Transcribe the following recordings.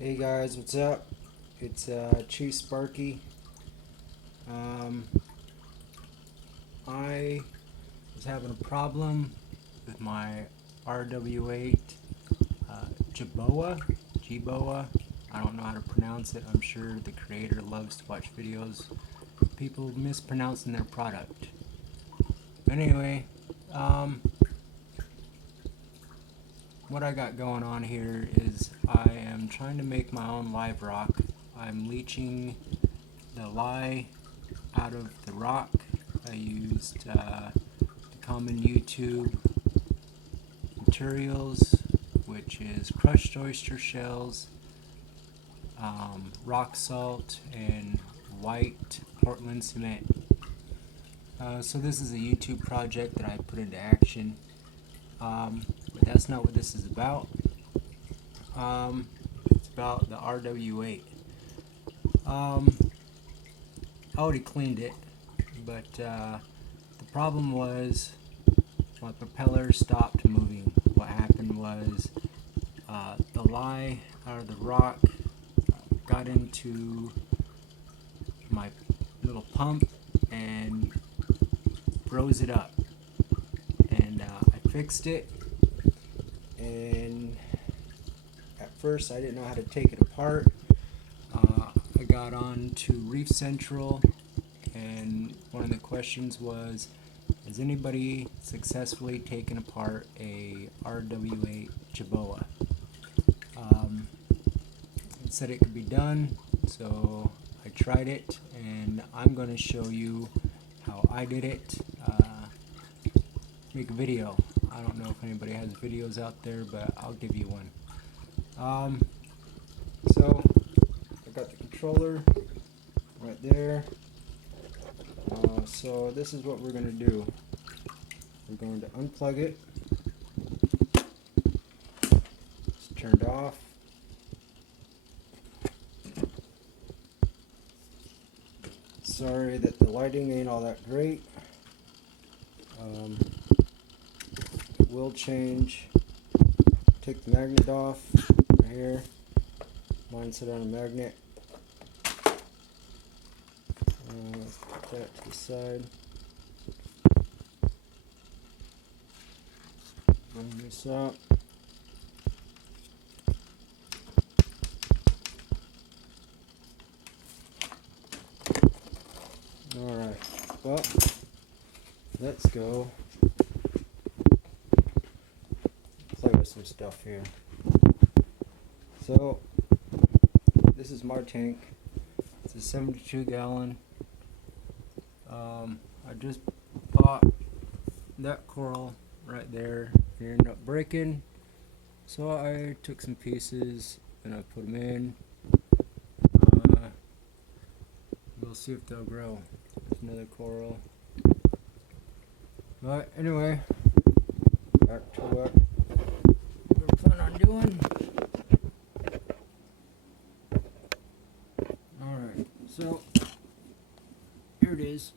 Hey guys, what's up? It's Chief Sparky. Um, I was having a problem with my RW-8 Jebao. I don't know how to pronounce it. I'm sure the creator loves to watch videos of people mispronouncing their product. Anyway, um, what I got going on here is I am trying to make my own live rock. I'm leaching the lye out of the rock. I used the common YouTube materials, which is crushed oyster shells, rock salt, and white Portland cement. So this is a YouTube project that I put into action, but that's not what this is about. It's about the RW-8. I already cleaned it, but the problem was my propeller stopped moving. What happened was the lye out of the rock got into my little pump and froze it up. And I fixed it, and at first I didn't know how to take it apart. I got on to Reef Central, and one of the questions was, has anybody successfully taken apart a RW-8 Jebao? It said it could be done, so I tried it, and I'm going to show you how I did it. Make a video. I don't know if anybody has videos out there, but I'll give you one. So I got the controller right there. So this is what we're going to do. We're going to unplug it. It's turned off. Sorry that the lighting ain't all that great. It will change. Take the magnet off right here. Mine set on a magnet. Put that to the side. Bring this up. Alright, well, let's go play with some stuff here. So, this is my tank. It's a 72 gallon. I just bought that coral right there. It ended up breaking, so I took some pieces and I put them in. We'll see if they'll grow. There's another coral. But anyway, back to what we're planning on doing. Alright, so here it is.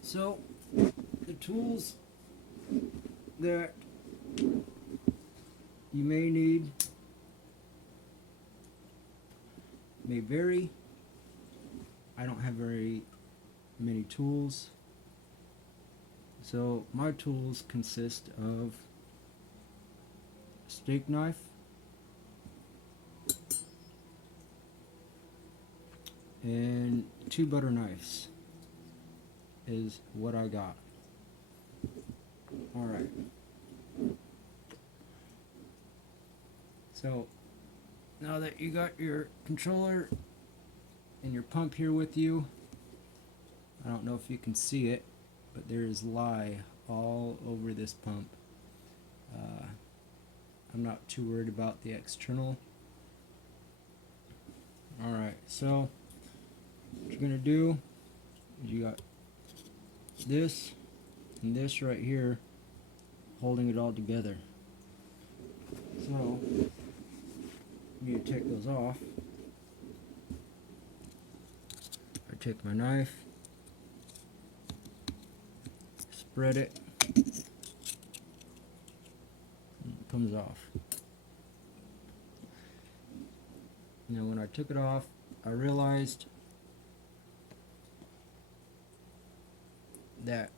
So the tools that you may need may vary. I don't have very many tools, so my tools consist of a steak knife, and 2 butter knives is what I got. Alright. So now that you got your controller and your pump here with you, I don't know if you can see it, but there is lye all over this pump. I'm not too worried about the external. Alright, so what you're going to do is you got this and this right here holding it all together. So you need to take those off. I take my knife, spread it, comes off. Now when I took it off, I realized that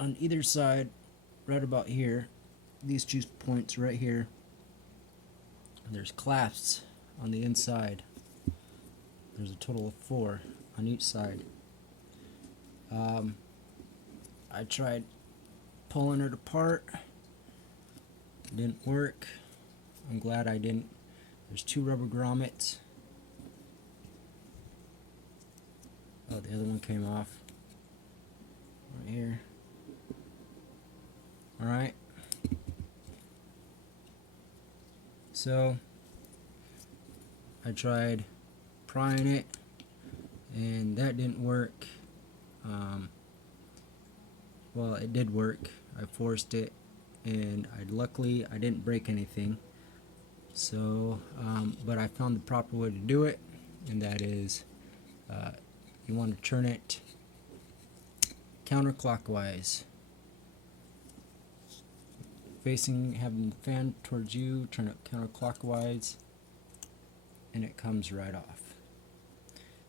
on either side, right about here, these 2 points right here, there's clasps on the inside. There's a total of 4 on each side. I tried pulling it apart. It didn't work. I'm glad I didn't. There's 2 rubber grommets. Oh, the other one came off. Right here. Alright. So, I tried prying it, and that didn't work. Well, it did work. I forced it, and luckily I didn't break anything. So, but I found the proper way to do it, and that is you want to turn it counterclockwise. Having the fan towards you, turn it counterclockwise, and it comes right off.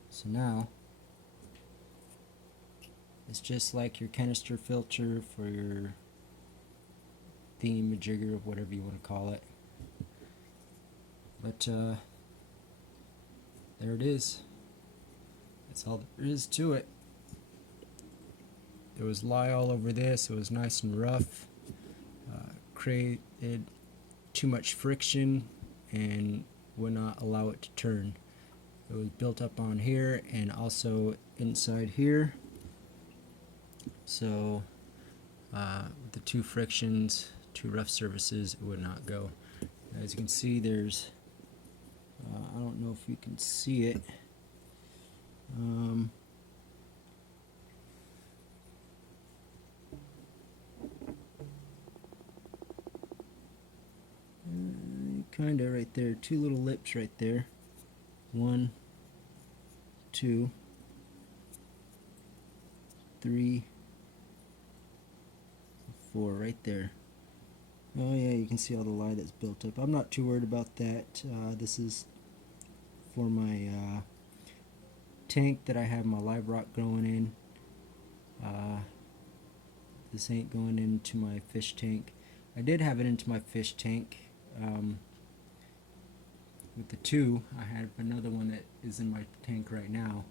So now, it's just like your canister filter for your thingamajigger, or whatever you want to call it. But there it is. That's all there is to it. There was lye all over this. It was nice and rough. Created too much friction and would not allow it to turn. It was built up on here and also inside here. So with the 2 frictions, 2 rough surfaces, it would not go. As you can see, there's I don't know if you can see it. Kinda right there, 2 little lips right there. 1, 2, 3, 4 right there. Oh yeah, you can see all the lye that's built up. I'm not too worried about that. This is for my tank that I have my live rock growing in. This ain't going into my fish tank. I did have it into my fish tank. With the 2, I have another one that is in my tank right now.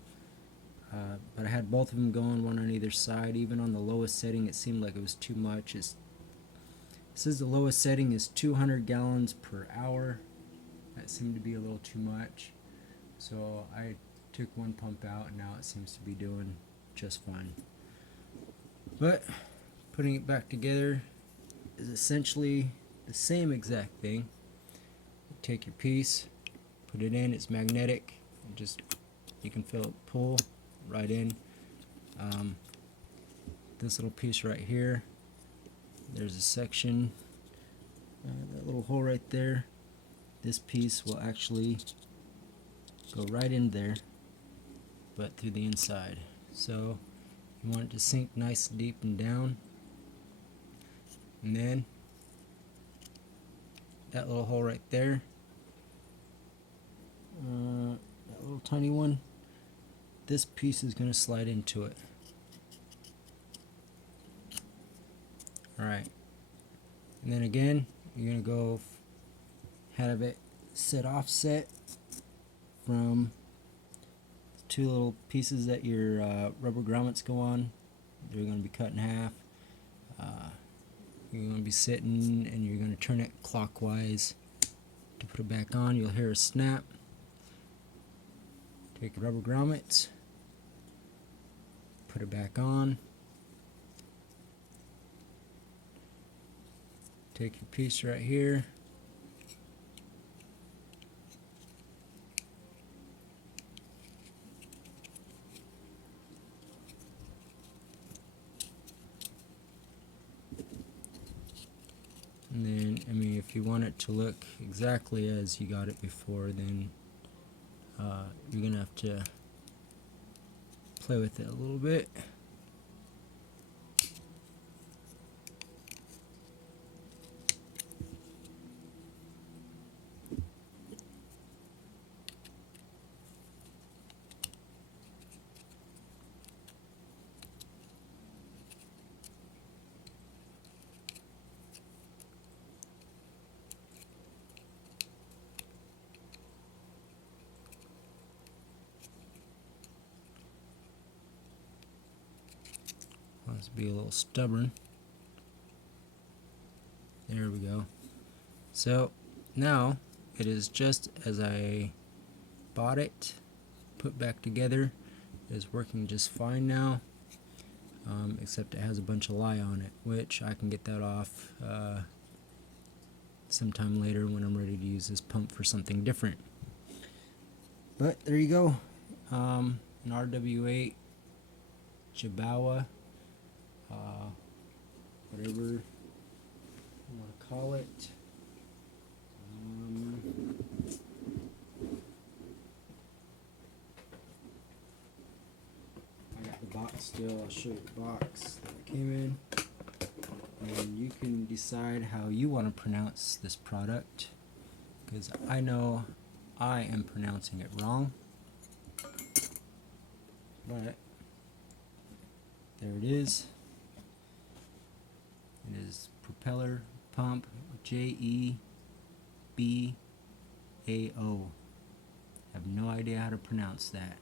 But I had both of them going, one on either side. Even on the lowest setting, it seemed like it was too much. It says the lowest setting is 200 gallons per hour. That seemed to be a little too much. So I took one pump out, and now it seems to be doing just fine. But putting it back together is essentially the same exact thing. You take your piece, put it in, it's magnetic, and just you can feel it pull right in. This little piece right here, there's a section, that little hole right there. This piece will actually go right in there, but through the inside. So you want it to sink nice, deep, and down. And then that little hole right there, that little tiny one, this piece is going to slide into it. Alright, and then again, you're going to go have it set offset from the 2 little pieces that your rubber grommets go on. They're going to be cut in half. You're going to be sitting and you're going to turn it clockwise to put it back on. You'll hear a snap. Take your rubber grommets, put it back on. Take your piece right here. And then, I mean, if you want it to look exactly as you got it before, then you're going to have to play with it a little bit. Let's be a little stubborn. There we go. So now it is just as I bought it, put back together. It is working just fine now, except it has a bunch of lye on it, which I can get that off sometime later when I'm ready to use this pump for something different. But there you go, an RW-8 Jebao, whatever you want to call it. I got the box still. I'll show you the box that it came in, and you can decide how you want to pronounce this product, because I know I am pronouncing it wrong. But there it is. It is propeller pump Jebao. Have no idea how to pronounce that.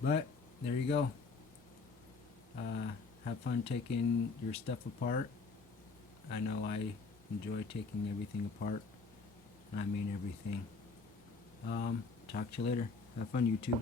But there you go. Have fun taking your stuff apart. I know I enjoy taking everything apart. I mean everything. Talk to you later. Have fun, YouTube.